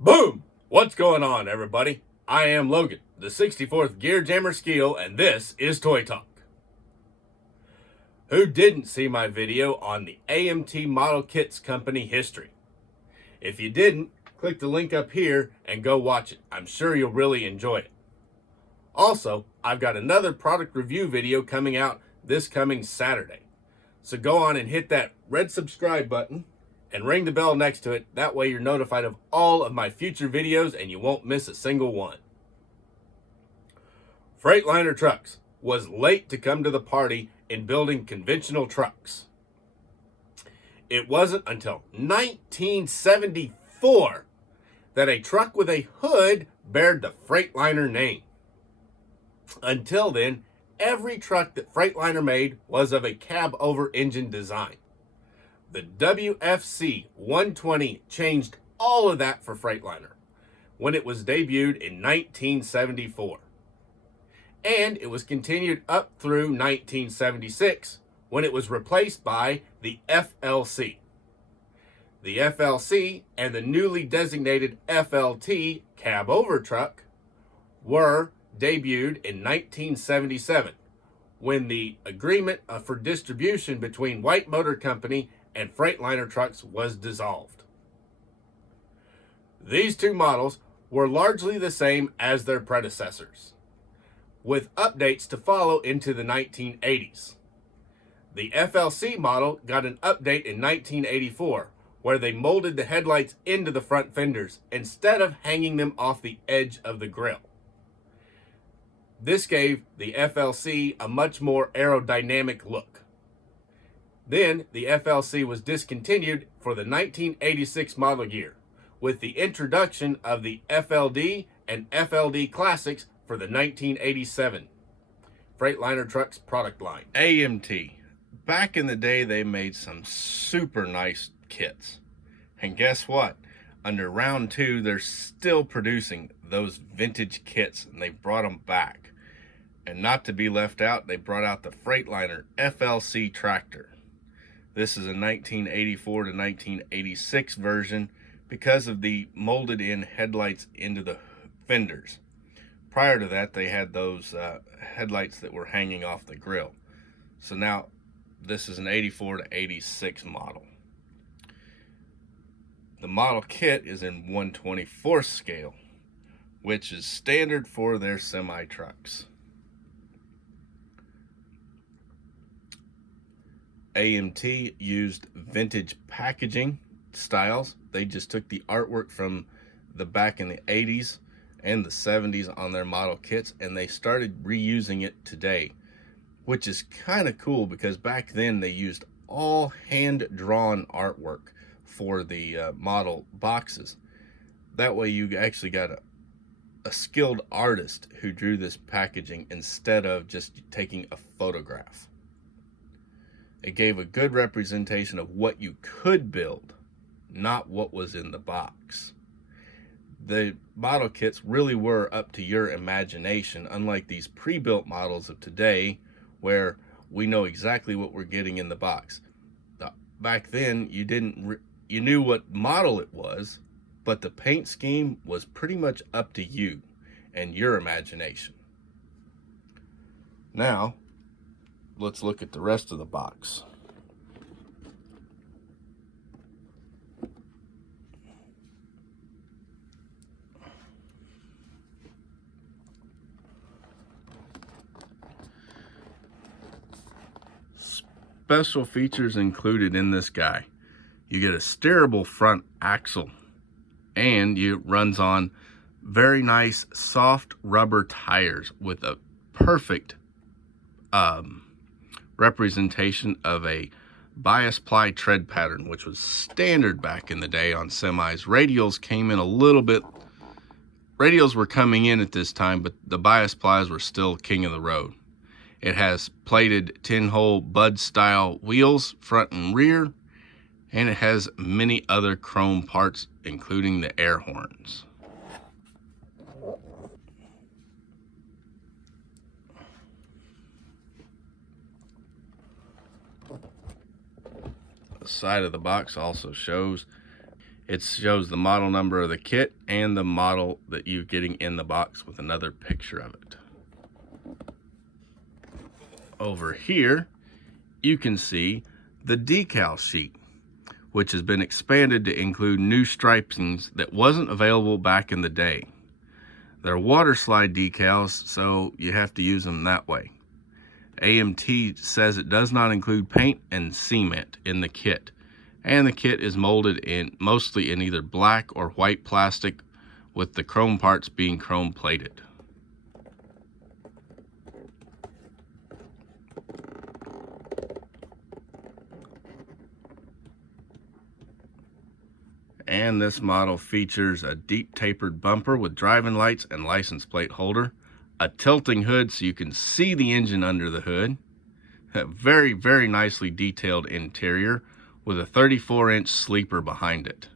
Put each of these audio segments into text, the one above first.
Boom! What's going on, everybody? I am Logan, the 64th Gear Jammer Skeele, and this is Toy Talk. Who didn't see my video on the AMT Model Kits Company history? If you didn't, click the link up here and go watch it. I'm sure you'll really enjoy it. Also, I've got another product review video coming out this coming Saturday. So go on and hit that red subscribe button and ring the bell next to it. That way you're notified of all of my future videos and you won't miss a single one. Freightliner Trucks was late to come to the party in building conventional trucks. It wasn't until 1974 that a truck with a hood bared the Freightliner name. Until then, every truck that Freightliner made was of a cab-over engine design. The WFC120 changed all of that for Freightliner when it was debuted in 1974. And it was continued up through 1976 when it was replaced by the FLC. The FLC and the newly designated FLT cab-over truck were debuted in 1977 when the agreement for distribution between White Motor Company and Freightliner trucks was dissolved. These two models were largely the same as their predecessors, with updates to follow into the 1980s. The FLC model got an update in 1984, where they molded the headlights into the front fenders instead of hanging them off the edge of the grille. This gave the FLC a much more aerodynamic look. Then the FLC was discontinued for the 1986 model year, with the introduction of the FLD and FLD Classics for the 1987 Freightliner Trucks product line. AMT. Back in the day, they made some super nice kits. And guess what? Under round 2, they're still producing those vintage kits, and they brought them back. And not to be left out, they brought out the Freightliner FLC tractor. This is a 1984 to 1986 version because of the molded in headlights into the fenders. Prior to that, they had those headlights that were hanging off the grille. So now this is an 84 to 86 model. The model kit is in 1/24 scale, which is standard for their semi trucks. AMT used vintage packaging styles. They just took the artwork from the back in the 80s and the 70s on their model kits, and they started reusing it today, which is kind of cool because back then they used all hand-drawn artwork for the model boxes. That way you actually got a skilled artist who drew this packaging instead of just taking a photograph. It gave a good representation of what you could build, not what was in the box. The model kits really were up to your imagination, unlike these pre-built models of today where we know exactly what we're getting in the box. Back then, you knew what model it was, but the paint scheme was pretty much up to you and your imagination. Now, let's look at the rest of the box. Special features included in this guy. You get a steerable front axle, and it runs on very nice soft rubber tires with a perfect representation of a bias ply tread pattern, which was standard back in the day on semis. Radials came in a little bit. Radials were coming in at this time, but the bias plies were still king of the road. It has plated 10-hole Bud style wheels, front and rear, and it has many other chrome parts, including the air horns. The side of the box also shows It shows the model number of the kit and the model that you're getting in the box with another picture of it. Over here, you can see the decal sheet, which has been expanded to include new stripings that wasn't available back in the day. They're water slide decals, so you have to use them that way. AMT says it does not include paint and cement in the kit, and the kit is molded in mostly in either black or white plastic, with the chrome parts being chrome plated. And this model features a deep tapered bumper with driving lights and license plate holder, a tilting hood so you can see the engine under the hood, a very, very nicely detailed interior with a 34-inch sleeper behind it.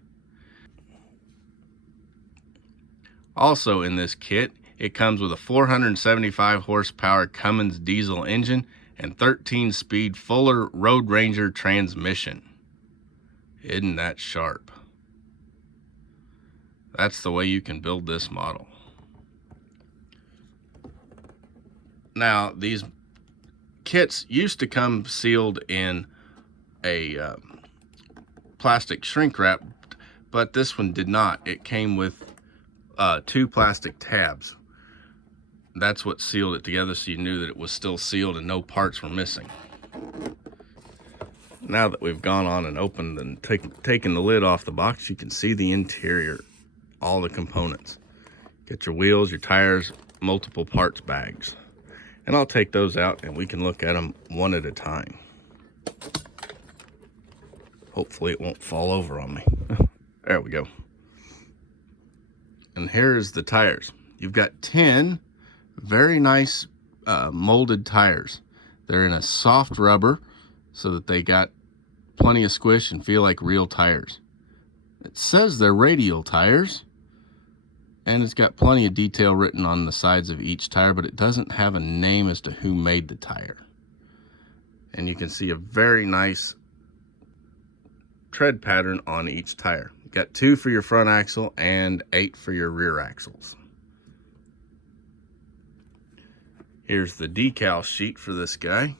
Also in this kit, it comes with a 475 horsepower Cummins diesel engine and 13-speed Fuller Road Ranger transmission. Isn't that sharp? That's the way you can build this model. Now, these kits used to come sealed in a plastic shrink wrap, but this one did not. It came with 2 plastic tabs. That's what sealed it together, so you knew that it was still sealed and no parts were missing. Now that we've gone on and opened and taken the lid off the box, you can see the interior, all the components. Get your wheels, your tires, multiple parts bags. And I'll take those out and we can look at them one at a time. Hopefully it won't fall over on me. There we go. And here's the tires. You've got 10 very nice molded tires. They're in a soft rubber so that they got plenty of squish and feel like real tires. It says they're radial tires, and it's got plenty of detail written on the sides of each tire, but it doesn't have a name as to who made the tire. And you can see a very nice tread pattern on each tire. You've got 2 for your front axle and 8 for your rear axles. Here's the decal sheet for this guy.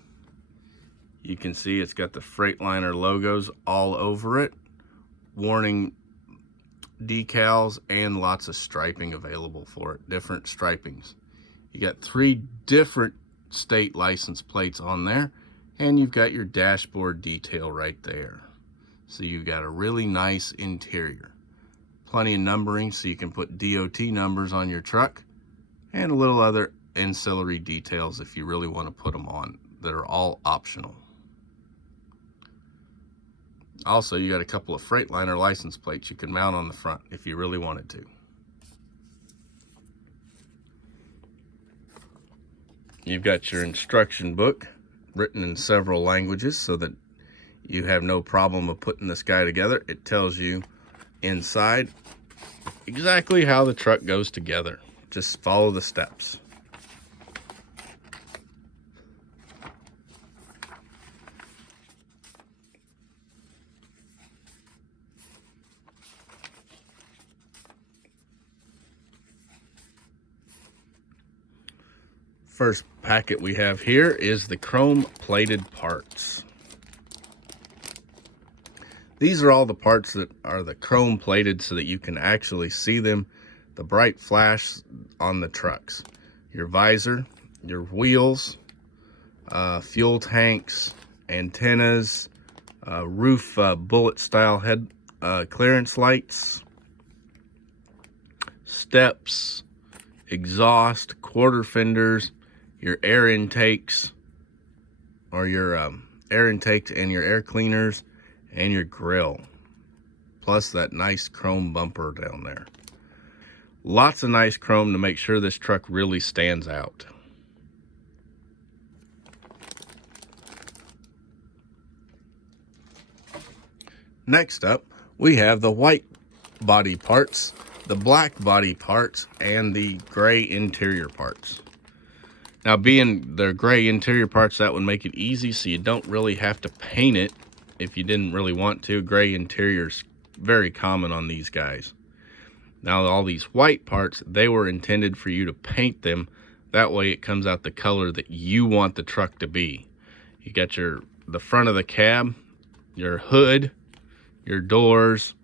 You can see it's got the Freightliner logos all over it, warning decals, and lots of striping available for it, different stripings. You got 3 different state license plates on there, and you've got your dashboard detail right there. So you've got a really nice interior. Plenty of numbering so you can put DOT numbers on your truck, and a little other ancillary details if you really want to put them on, that are all optional. Also, you got a couple of Freightliner license plates you can mount on the front if you really wanted to. You've got your instruction book written in several languages so that you have no problem of putting this guy together. It tells you inside exactly how the truck goes together. Just follow the steps. First packet we have here is the chrome plated parts. These are all the parts that are the chrome plated so that you can actually see them, the bright flash on the trucks. Your visor, your wheels, fuel tanks, antennas, roof bullet style head clearance lights, steps, exhaust, quarter fenders, your air intakes, or your air intakes and your air cleaners, and your grill, plus that nice chrome bumper down there. Lots of nice chrome to make sure this truck really stands out. Next up, we have the white body parts, the black body parts, and the gray interior parts. Now, being the gray interior parts, that would make it easy so you don't really have to paint it if you didn't really want to. Gray interior's very common on these guys. Now all these white parts, they were intended for you to paint them. That way it comes out the color that you want the truck to be. You got the front of the cab, your hood, your doors,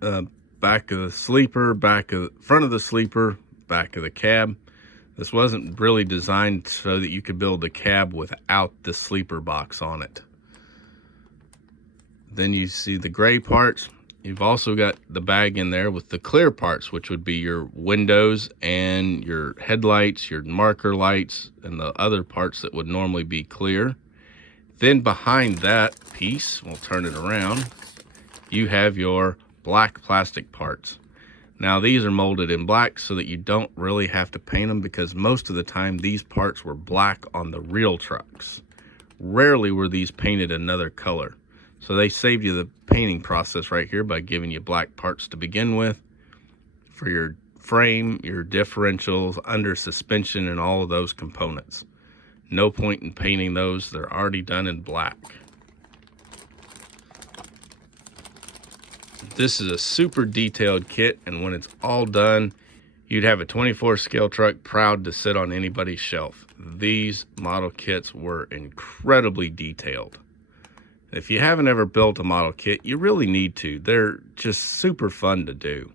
back of the sleeper, front of the sleeper, back of the cab. This wasn't really designed so that you could build the cab without the sleeper box on it. Then you see the gray parts. You've also got the bag in there with the clear parts, which would be your windows and your headlights, your marker lights, and the other parts that would normally be clear. Then behind that piece, we'll turn it around, you have your black plastic parts. Now these are molded in black so that you don't really have to paint them, because most of the time these parts were black on the real trucks. Rarely were these painted another color. So they saved you the painting process right here by giving you black parts to begin with for your frame, your differentials, under suspension, and all of those components. No point in painting those, they're already done in black. This is a super detailed kit, and when it's all done, you'd have a 24 scale truck proud to sit on anybody's shelf. These model kits were incredibly detailed. If you haven't ever built a model kit, you really need to. They're just super fun to do.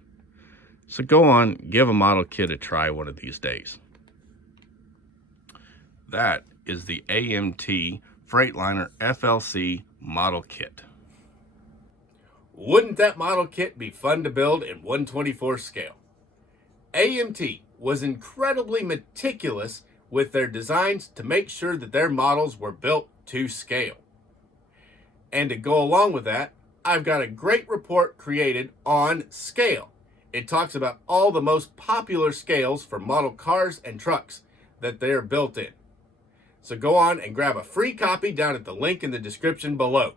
So go on, give a model kit a try one of these days. That is the AMT Freightliner FLC model kit. Wouldn't that model kit be fun to build in 1/24 scale? AMT was incredibly meticulous with their designs to make sure that their models were built to scale. And to go along with that, I've got a great report created on scale. It talks about all the most popular scales for model cars and trucks that they're built in. So go on and grab a free copy down at the link in the description below.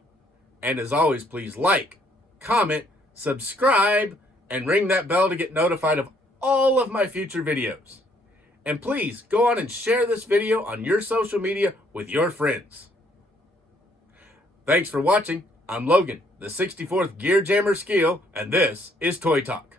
And as always, please like, comment, subscribe, and ring that bell to get notified of all of my future videos. And please go on and share this video on your social media with your friends. Thanks for watching. I'm Logan, the 64th Gear Jammer Skeele, and this is Toy Talk.